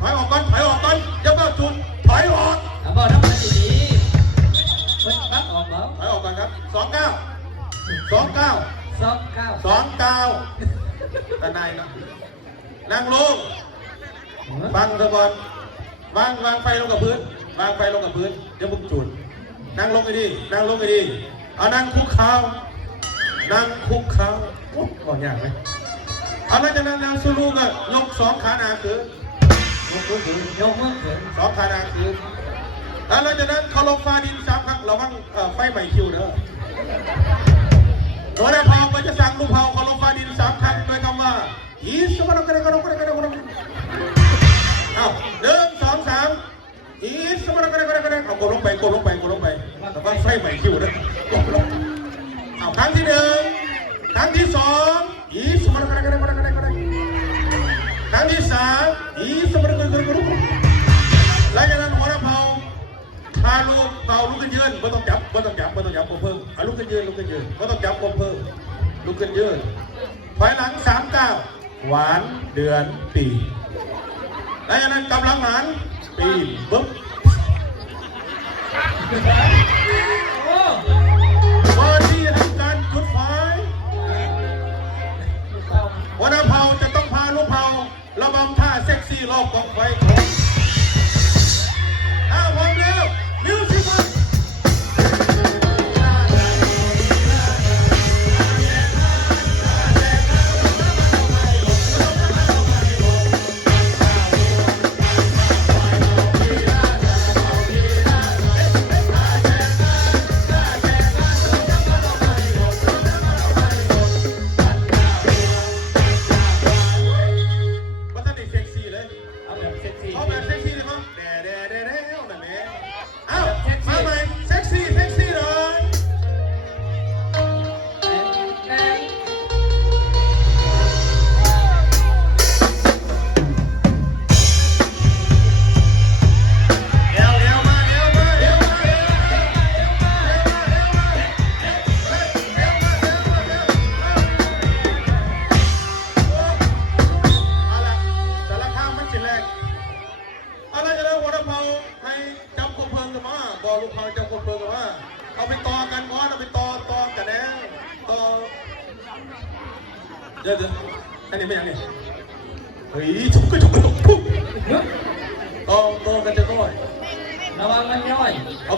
ถอยออกก่อนถอยออกก่อนอย่าเพิ่จุดถอยออกแล้วบอกแล้วมันดีมันบักออกเปล่าถอยออกก่อนครับสองเก้าสองเก้าสองเก้าสองเก้าตะนายนนั่งลงบังตะบอลวางวางไฟลงกับพื้นวางไฟลงกับพื้นเดี๋ยวมึจุด นั่งลงไปดีนั่งลงไปดีเอานั่งคุกเข่านั่งคุกเข่าโอ้ก่อนยากไหมเอาแล้วจะนั่งนั่งสู้ลูกอ่ยกสองขาหนาคือ กมือขึ้นยกมือขึ้นสองขานาคือแล้วหลังจากนั้นเขาลงฟ้าดินสามครั้งระวังเอ่อไฟใหม่คิวเด้อโดยนายพองก็จะสั่งลูกเผาเขาลงฟ้าดินสามครั้งด้วยคำว่าอีสมาลงกันเลยกันลงกันเลยกันเลยกันเลยเอาหนึ่งสองสามอีสมาลงกันเลยกันเลยกันเลยเอากดลงไปกดลงไปกดลงไประวังไฟใหม่คิวเด้อกดลงเอาครั้งที่หนึ่งครั้งที่สอง เผาลุกขึ้นยืนไม่ต้องจับไม่ต้องจับไม่ต้องจับกบเพิ่งเอาลุกขึ้นยืนลุกขึ้นยืนไม่ต้องจับกบเพิ่งลุกขึ้นยืนถอยหลังสามเก้าหวานเดือนปีหลังจากนั้นกำลังหันปีบึ๊บโอ้ก่อนที่จะทำการจุดไฟหัวหน้าเผาจะต้องพาลูกเผาระบำท่าเซ็กซี่รอบกองไฟ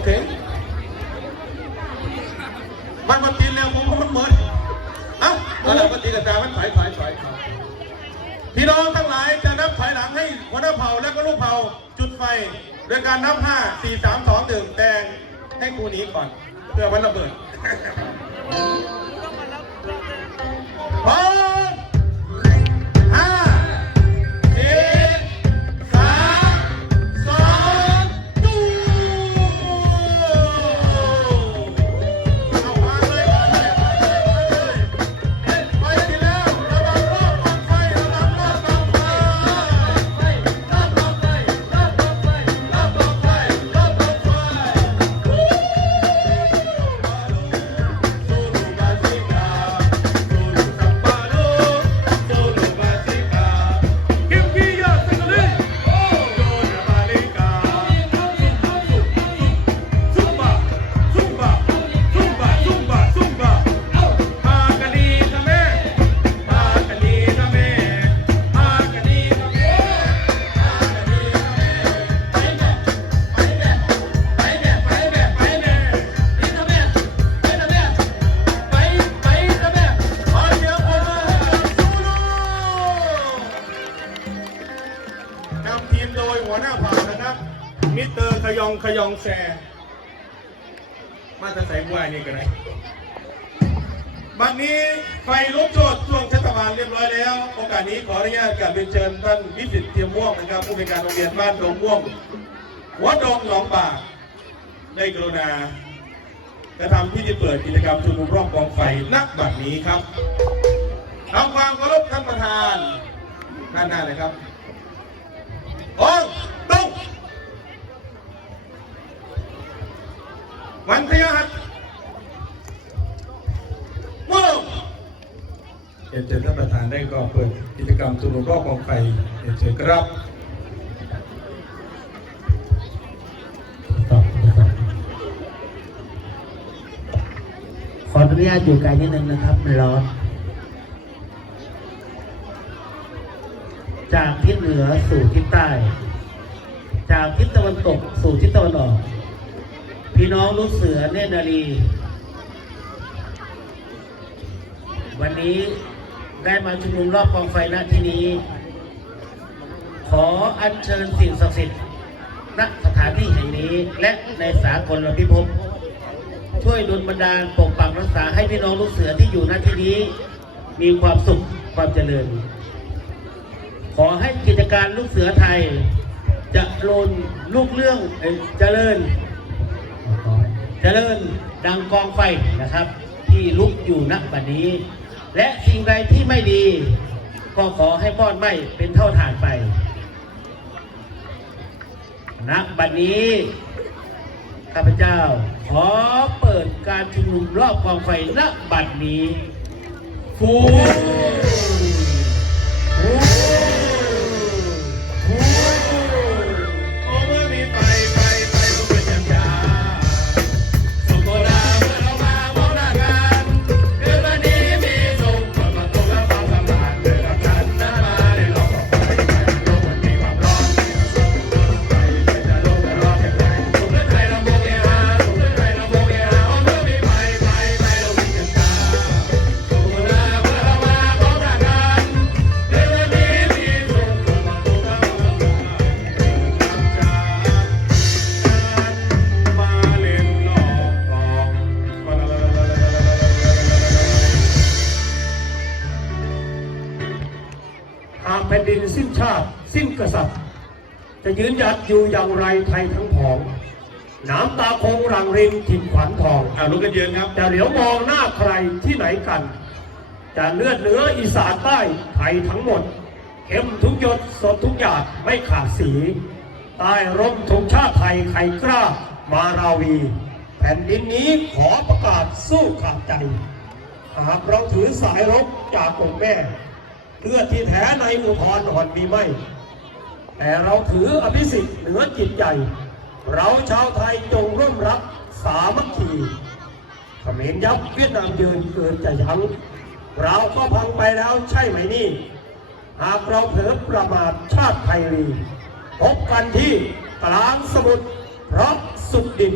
เคมันมันตีแล้วผมว่ามันเหมือนเอ้าอะไรมันตีกับตามันถอยถอยถอยพี่น้องทั้งหลายจะนับถอยหลังให้หัวหน้าเผ่าและก็ลูกเผ่าจุดไฟโดยการนับห้าสี่สามสองหนึ่งแดงให้ครูนี้ก่อน เพื่อมันระเบิดพร้อม นี่กันไหนบัดนี้ไฟลุกโชดช่วงเทศบาลเรียบร้อยแล้ว โอกาสนี้ขออนุญาตกราบเรียนเชิญท่านวิสิตเทียมม่วงนะครับ ผู้เป็นการโรงเรียนบ้านดงม่วงวัดดงหนองป่าได้กรุณากระทำพิธีเปิดกิจกรรมชุมนุมร่องกองไฟณบัดนี้ครับทำความเคารพท่านประธานด้านหน้าเลยครับองตุ้งวันพยหัส เรียนเชิญท่านประธานได้ก็เปิดกิจกรรมชุมนุรอบกองไฟเรียนเชิญครับขออนุญาตอยู่ไกลนิดนึงนะครับมันร้อนจากทิศเหนือสู่ทิศใต้ จากทิศตะวันตกสู่ทิศตะวันออก พี่น้องลูกเสือเนตรนารี วันนี้ ได้มาชุมนุมรอบกองไฟณที่นี้ ขออัญเชิญสิ่งศักดิ์สิทธิ์ณสถานที่แห่งนี้และในสากลพิภพช่วยดลบันดาลปกปักรักษาให้พี่น้องลูกเสือที่อยู่ณที่นี้ มีความสุขความเจริญ ขอให้กิจการลูกเสือไทย จะโลนลูกเรื่องเอ่อเจริญ เจริญดังกองไฟนะครับ ที่ลุกอยู่ณบัดนี้ และสิ่งใดที่ไม่ดี ก็ขอให้มอดไหม้เป็นเท่าฐานไปณบัดนี้ข้าพเจ้า ขอเปิดการชุมนุมรอบกองไฟณบัดนี้ฟู ชาติสิ้นกษัตริย์ จะยืนหยัดอยู่อย่างไรไทยทั้งผองน้ำตาคงหลังริมถิ่นขวัญทองอ่าลุกกันยืนครับจะเหลียวมองหน้าใครที่ไหนกัน จะเลือดเหนืออีสานใต้ไทยทั้งหมดเข้มทุกหยดสดทุกหยาดไม่ขาดสีใต้ร่มธงชาติไทยใครกล้ามาราวี แผ่นดินนี้ขอประกาศสู้ขาดใจ หากเราถือสายรบจากองค์แม่ เลือดที่แท้ในอุทรอ่อนมีไม่แต่เราถืออภิสิทธิ์เหนือจิตใจ เราชาวไทยจงร่วมรักสามัคคีเขมรยับเวียดนามยืนเกินจะยั้งเราก็พังไปแล้วใช่ไหมนี่ หากเราเผลอประมาทชาติไทยรีพบกันที่กลางสมุทรเพราะสุขดิน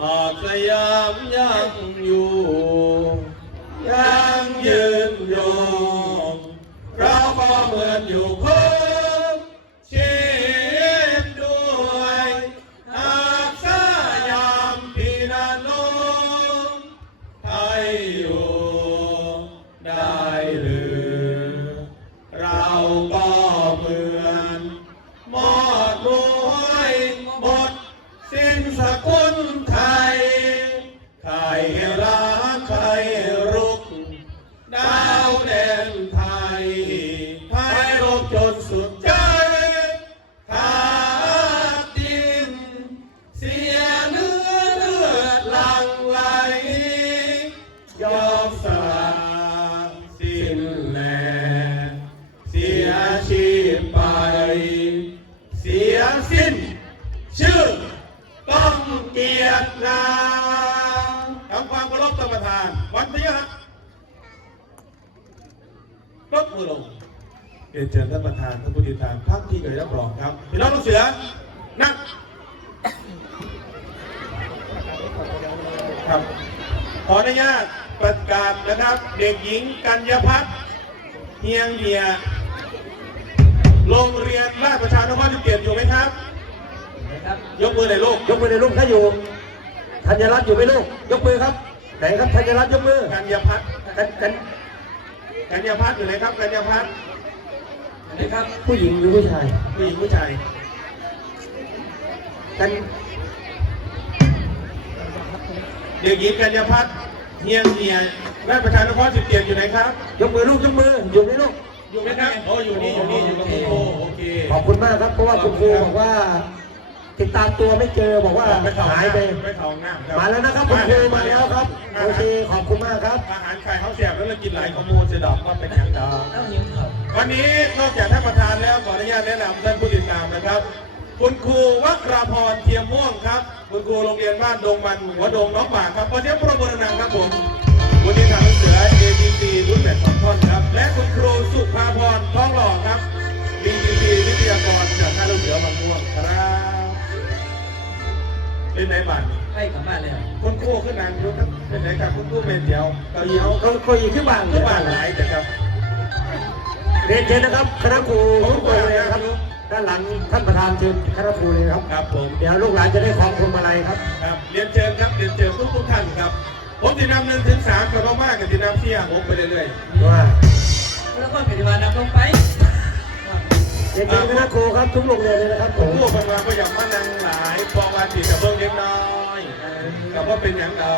หากสยามยังอยู่ ยังยืนยงเรา ก็เวันที่ครับปรบมือลงเรียนเชิญท่านประธานท่านผู้ติดตามพักที่เคยรับรองครับพี่น้องลูกเสือนั่งครับขออนุญาตประกาศนะครับ เด็กหญิงกัญญาพัฒน์เฮียงเหียโรงเรียนราชประชานุเคราะห์จุเกียรติอยู่ไหมครับ ยกมือเลยลูก ยกมือในลูกถ้าอยู่ธัญรัตน์อยู่ไหมลูก ยกมือครับ ไหนครับธัญรัตน์ยกมือกัญญาพัฒน์กันกันกัญญาพัฒน์อยู่ไหนครับกัญญาพัฒน์นะครับ ผู้หญิงหรือผู้ชายผู้หญิงผู้ชายกันเด็กหญิงกัญญาพัฒน์เฮียงเหียราชประชานุเคราะห์จุเกียรติอยู่ไหนครับ ยกมือลูกยกมืออยู่ไหมลูกอยู่ไหมครับโอ้อยู่นี่อยู่นี่อยู่กับคุณครูโอเคขอบคุณมากครับเพราะว่าคุณครูบอกว่า ติดตามตัวไม่เจอบอกว่าไปเขาหายไปไปเขาหน้าครับมาแล้วนะครับคุณครูมาแล้วครับโอเคขอบคุณมากครับอาหารไข่เขาเสียบแล้วเรากินหลายข้อมูลเสยดอกก็เป็นอย่างดอกวันนี้นอกจากท่านประธานแล้วขออนุญาตแนะนำท่านผู้ติดตามนะครับ คุณครูวัคราพรเทียมม่วงครับ คุณครูโรงเรียนบ้านดงมันหัวดงน้องหมากครับขอเสียงปรบมือดังๆครับผมวันนี้ทางเสือ ABC รุ่นแบบสองท่อนครับ และคุณครูสุภาพรท้องหล่อครับดีเจบ้า นไปกลับบ้านเลยคุณครูขึ้นนานอยู่ครับเป็นไหนครับคุณครูเป็นเดียวเกาเยียวเขาเขาอีกที่บ้านทุกบ้านหลายแต่ครับเรียนเชิญนะครับคณะครูทุกคนเลยนะครับด้านหลังท่านประธานเชิญคณะครูเลยครับครับผมเดี๋ยวลูกหลานจะได้ของพวงมาลัยครับครับเรียนเชิญครับเรียนเชิญทุกทุกๆท่านครับ ผมจะนำหนึ่งถึงสามกับมากๆกับจะนำเสี่ยงผมไปเรื่อยว่าแล้วก็ปฏิบัตินำลงไป เรียนเชิญคณะครูครับทุกโรงเรียนเลยนะครับๆผผมมพูดบางวันก็อยากมานั่งหลายเพราะว่าติดกับเบิ้งเล็กน้อยกับว่าเป็นอย่างเรา